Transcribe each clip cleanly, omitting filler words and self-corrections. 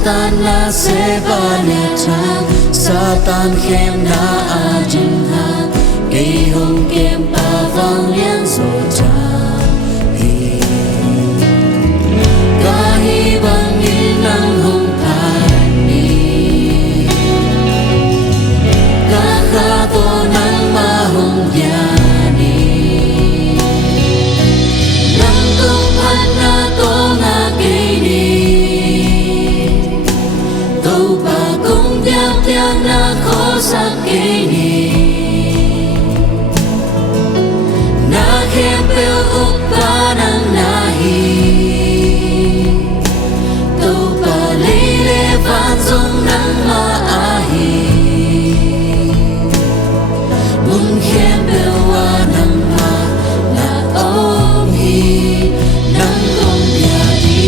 Satan na se baleta Satan khem na ajin ha Cây hồng kem pa vang liên rồi cha Cả hi bằng in năng hồng than ni Cả kha to năng ma hồng ya ni Năng công phan na to na cây ni Câu ba công tiang tiang na khó sắc cây ni Kempel upanan nahi Tau palile vanzong nang maahi Mun kempel wanang ma na ong hi Nang kong biadi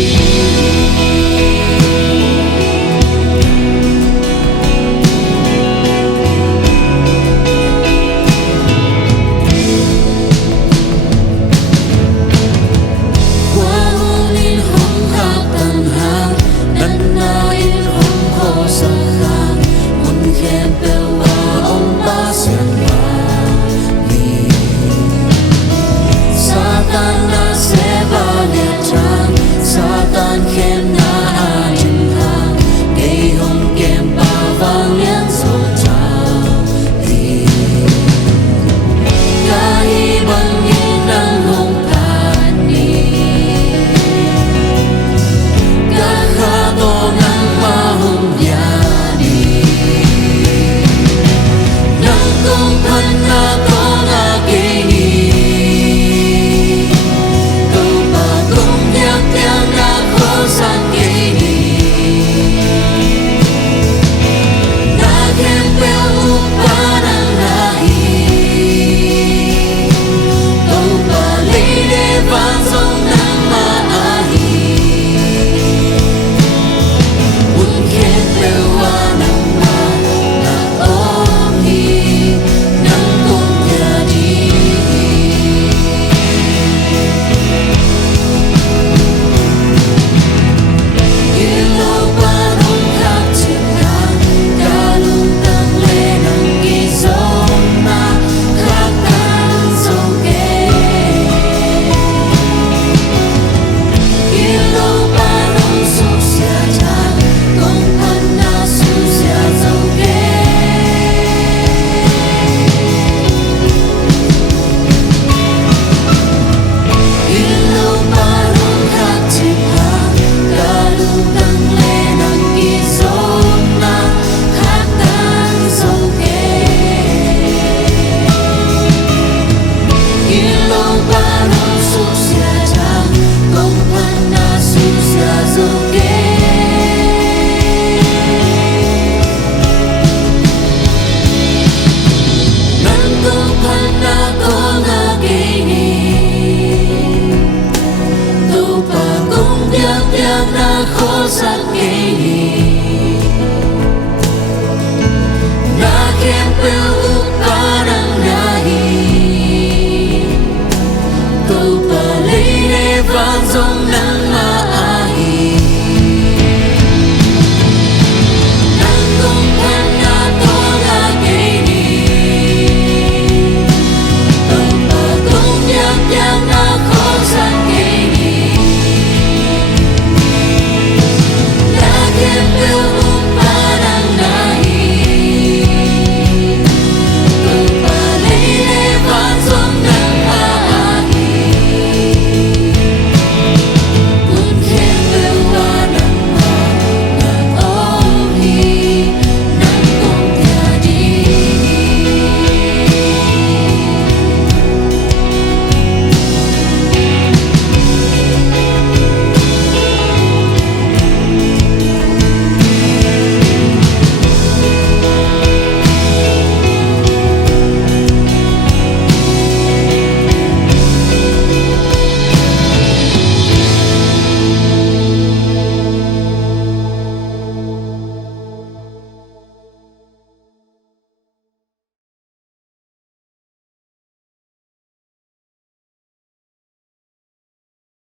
Van zong na